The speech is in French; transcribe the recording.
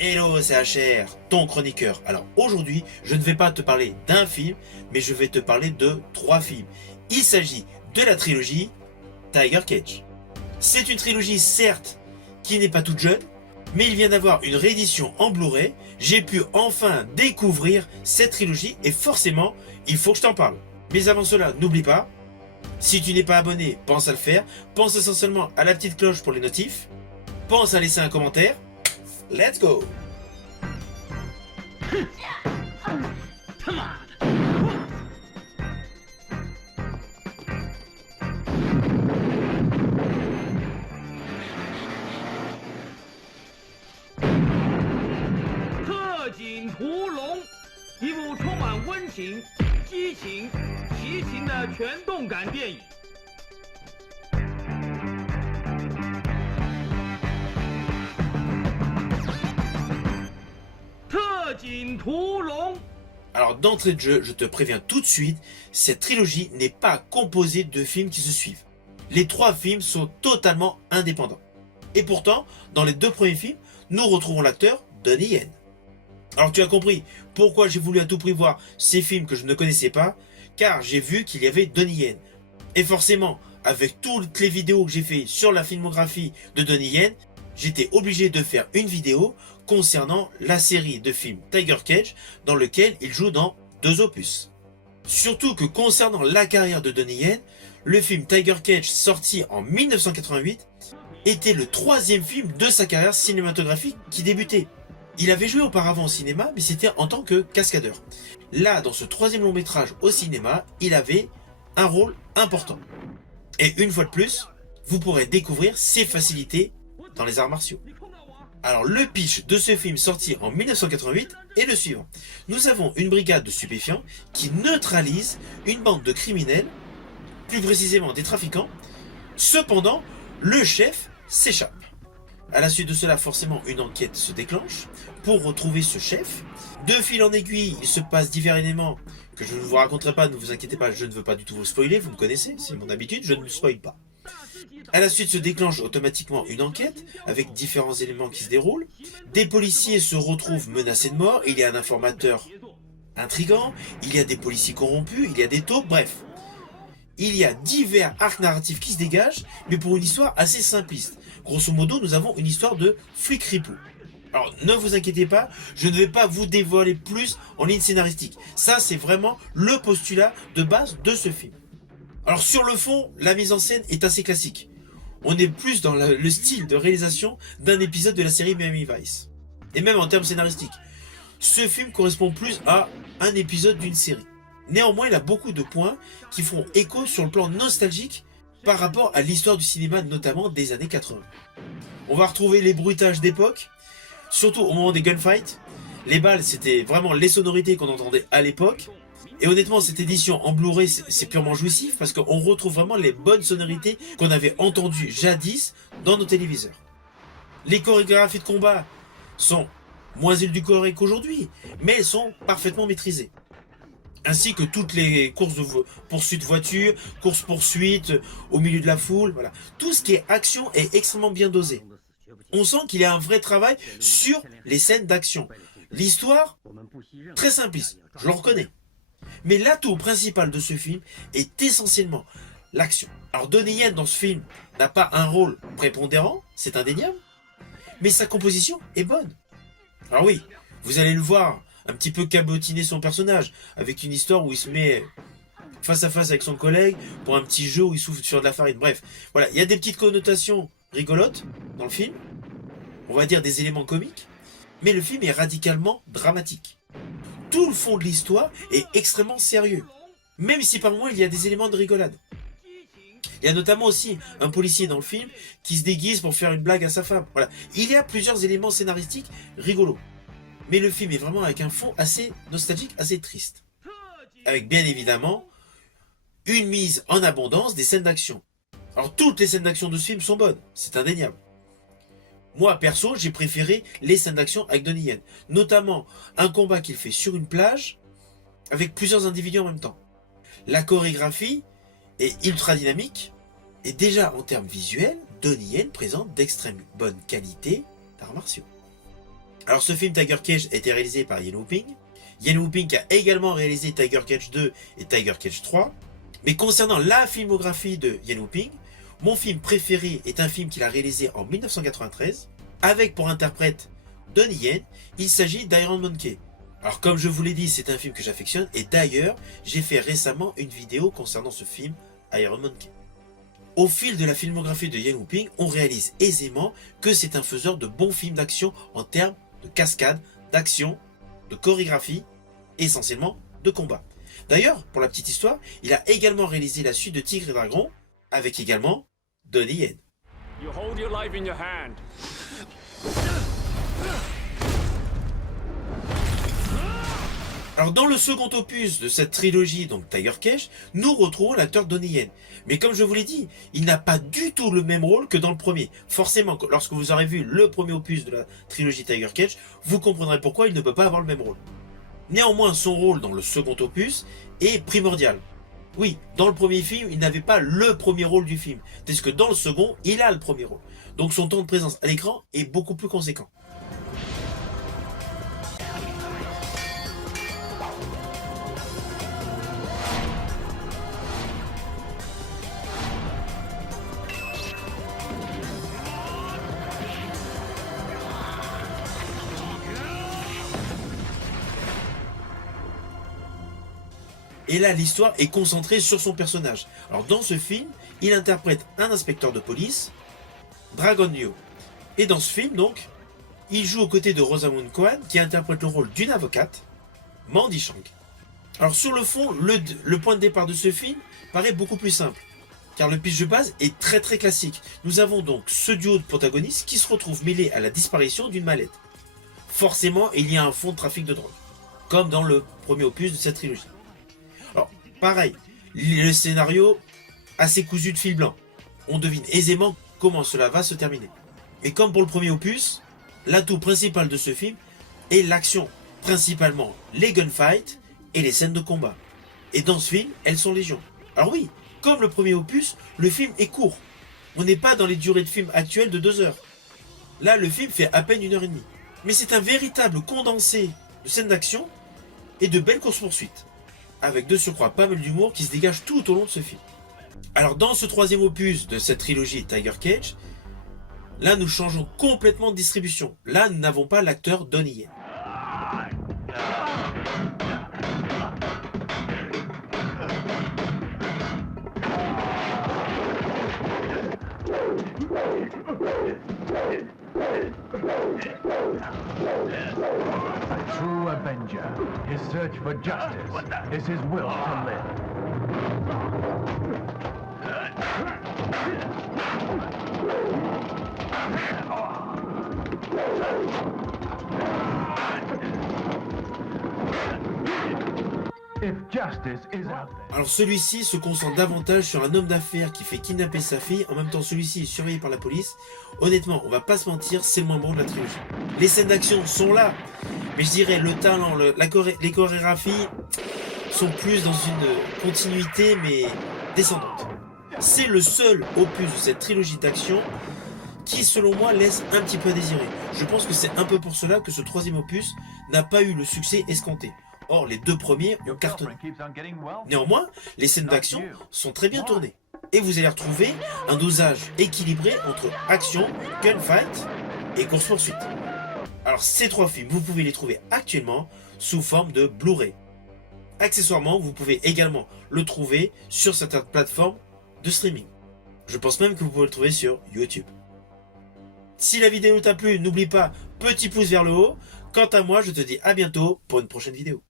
Hello, c'est HR, ton chroniqueur. Alors aujourd'hui, je ne vais pas te parler d'un film, mais je vais te parler de 3 films. Il s'agit de la trilogie Tiger Cage. C'est une trilogie certes qui n'est pas toute jeune, mais il vient d'avoir une réédition en Blu-ray. J'ai pu enfin découvrir cette trilogie et forcément, il faut que je t'en parle. Mais avant cela, n'oublie pas, si tu n'es pas abonné, pense à le faire. Pense essentiellement à la petite cloche pour les notifs. Pense à laisser un commentaire. Let's go! 他妈的！特警屠龙，一部充满温情、激情、奇情的全动感电影。 特警屠龙。 Alors d'entrée de jeu, je te préviens tout de suite, cette trilogie n'est pas composée de films qui se suivent. Les 3 films sont totalement indépendants. Et pourtant, dans les 2 premiers films, nous retrouvons l'acteur Donnie Yen. Alors tu as compris pourquoi j'ai voulu à tout prix voir ces films que je ne connaissais pas, car j'ai vu qu'il y avait Donnie Yen. Et forcément, avec toutes les vidéos que j'ai fait sur la filmographie de Donnie Yen, j'étais obligé de faire une vidéo concernant la série de films Tiger Cage dans lequel il joue dans 2 opus. Surtout que concernant la carrière de Donnie Yen, le film Tiger Cage sorti en 1988 était le 3e film de sa carrière cinématographique qui débutait. Il avait joué auparavant au cinéma, mais c'était en tant que cascadeur. Là, dans ce 3e long métrage au cinéma, il avait un rôle important. Et une fois de plus, vous pourrez découvrir ses facilités dans les arts martiaux. Alors le pitch de ce film sorti en 1988 est le suivant. Nous avons une brigade de stupéfiants qui neutralise une bande de criminels, plus précisément des trafiquants. Cependant, le chef s'échappe. À la suite de cela, forcément, une enquête se déclenche pour retrouver ce chef. De fil en aiguille, il se passe divers éléments que je ne vous raconterai pas, ne vous inquiétez pas, je ne veux pas du tout vous spoiler, vous me connaissez, c'est mon habitude, je ne me spoil pas. À la suite se déclenche automatiquement une enquête avec différents éléments qui se déroulent. Des policiers se retrouvent menacés de mort, il y a un informateur intrigant, il y a des policiers corrompus, il y a des taupes, bref. Il y a divers arcs narratifs qui se dégagent, mais pour une histoire assez simpliste. Grosso modo, nous avons une histoire de flic ripou. Alors ne vous inquiétez pas, je ne vais pas vous dévoiler plus en ligne scénaristique. Ça, c'est vraiment le postulat de base de ce film. Alors sur le fond, la mise en scène est assez classique. On est plus dans le style de réalisation d'un épisode de la série Miami Vice. Et même en termes scénaristiques. Ce film correspond plus à un épisode d'une série. Néanmoins, il a beaucoup de points qui font écho sur le plan nostalgique par rapport à l'histoire du cinéma, notamment des années 80. On va retrouver les bruitages d'époque, surtout au moment des gunfights. Les balles, c'était vraiment les sonorités qu'on entendait à l'époque. Et honnêtement, cette édition en Blu-ray, c'est purement jouissif parce qu'on retrouve vraiment les bonnes sonorités qu'on avait entendues jadis dans nos téléviseurs. Les chorégraphies de combat sont moins édulcorées qu'aujourd'hui, mais elles sont parfaitement maîtrisées. Ainsi que toutes les courses de poursuite voiture, course-poursuite, au milieu de la foule, voilà. Tout ce qui est action est extrêmement bien dosé. On sent qu'il y a un vrai travail sur les scènes d'action. L'histoire, très simpliste, je le reconnais. Mais l'atout principal de ce film est essentiellement l'action. Alors Donnie Yen dans ce film n'a pas un rôle prépondérant, c'est indéniable, mais sa composition est bonne. Alors oui, vous allez le voir un petit peu cabotiner son personnage, avec une histoire où il se met face à face avec son collègue pour un petit jeu où il souffle sur de la farine. Bref, voilà, il y a des petites connotations rigolotes dans le film, on va dire des éléments comiques, mais le film est radicalement dramatique. Tout le fond de l'histoire est extrêmement sérieux, même si par moments il y a des éléments de rigolade. Il y a notamment aussi un policier dans le film qui se déguise pour faire une blague à sa femme. Voilà. Il y a plusieurs éléments scénaristiques rigolos. Mais le film est vraiment avec un fond assez nostalgique, assez triste. Avec bien évidemment une mise en abondance des scènes d'action. Alors toutes les scènes d'action de ce film sont bonnes, c'est indéniable. Moi, perso, j'ai préféré les scènes d'action avec Donnie Yen. Notamment un combat qu'il fait sur une plage avec plusieurs individus en même temps. La chorégraphie est ultra dynamique et déjà en termes visuels, Donnie Yen présente d'extrême bonne qualité d'arts martiaux. Alors ce film Tiger Cage a été réalisé par Ian Whooping. Ian Whooping a également réalisé Tiger Cage 2 et Tiger Cage 3. Mais concernant la filmographie de Ian Whooping, mon film préféré est un film qu'il a réalisé en 1993, avec pour interprète Donnie Yen. Il s'agit d'Iron Monkey. Alors comme je vous l'ai dit, c'est un film que j'affectionne, et d'ailleurs, j'ai fait récemment une vidéo concernant ce film, Iron Monkey. Au fil de la filmographie de Ian Whooping, on réalise aisément que c'est un faiseur de bons films d'action en termes de cascade, d'action, de chorégraphie, essentiellement de combat. D'ailleurs, pour la petite histoire, il a également réalisé la suite de Tigre et Dragon, avec également Donnie Yen. You hold your life in your hand. Alors dans le second opus de cette trilogie, donc Tiger Cage, nous retrouvons l'acteur Donnie Yen. Mais comme je vous l'ai dit, il n'a pas du tout le même rôle que dans le premier. Forcément, lorsque vous aurez vu le premier opus de la trilogie Tiger Cage, vous comprendrez pourquoi il ne peut pas avoir le même rôle. Néanmoins, son rôle dans le second opus est primordial. Oui, dans le premier film, il n'avait pas le premier rôle du film, tandis que dans le second, il a le premier rôle. Donc son temps de présence à l'écran est beaucoup plus conséquent. Et là, l'histoire est concentrée sur son personnage. Alors dans ce film, il interprète un inspecteur de police, Dragon Yu. Et dans ce film, donc, il joue aux côtés de Rosamund Kwan, qui interprète le rôle d'une avocate, Mandy Chang. Alors sur le fond, le point de départ de ce film paraît beaucoup plus simple, car le pitch de base est très classique. Nous avons donc ce duo de protagonistes qui se retrouvent mêlés à la disparition d'une mallette. Forcément, il y a un fond de trafic de drogue, comme dans le premier opus de cette trilogie. Alors, pareil, le scénario assez cousu de fil blanc. On devine aisément comment cela va se terminer. Et comme pour le premier opus, l'atout principal de ce film est l'action, principalement les gunfights et les scènes de combat. Et dans ce film, elles sont légion. Alors oui, comme le premier opus, le film est court. On n'est pas dans les durées de film actuelles de 2 heures. Là, le film fait à peine 1h30. Mais c'est un véritable condensé de scènes d'action et de belles courses-poursuites, avec de surcroît pas mal d'humour qui se dégage tout au long de ce film. Alors dans ce troisième opus de cette trilogie Tiger Cage, là nous changeons complètement de distribution. Là nous n'avons pas l'acteur Donnie Yen. A true avenger. His search for justice is his will to live. If justice is out there. Alors celui-ci se concentre davantage sur un homme d'affaires qui fait kidnapper sa fille, en même temps celui-ci est surveillé par la police. Honnêtement, on va pas se mentir, c'est le moins bon de la trilogie. Les scènes d'action sont là, mais je dirais le talent, les chorégraphies sont plus dans une continuité mais descendante. C'est le seul opus de cette trilogie d'action qui selon moi laisse un petit peu à désirer. Je pense que c'est un peu pour cela que ce troisième opus n'a pas eu le succès escompté. Or, les 2 premiers ont cartonné. Néanmoins, les scènes d'action sont très bien tournées. Et vous allez retrouver un dosage équilibré entre action, gunfight et course-poursuite. Alors, ces 3 films, vous pouvez les trouver actuellement sous forme de Blu-ray. Accessoirement, vous pouvez également le trouver sur certaines plateformes de streaming. Je pense même que vous pouvez le trouver sur YouTube. Si la vidéo t'a plu, n'oublie pas, petit pouce vers le haut. Quant à moi, je te dis à bientôt pour une prochaine vidéo.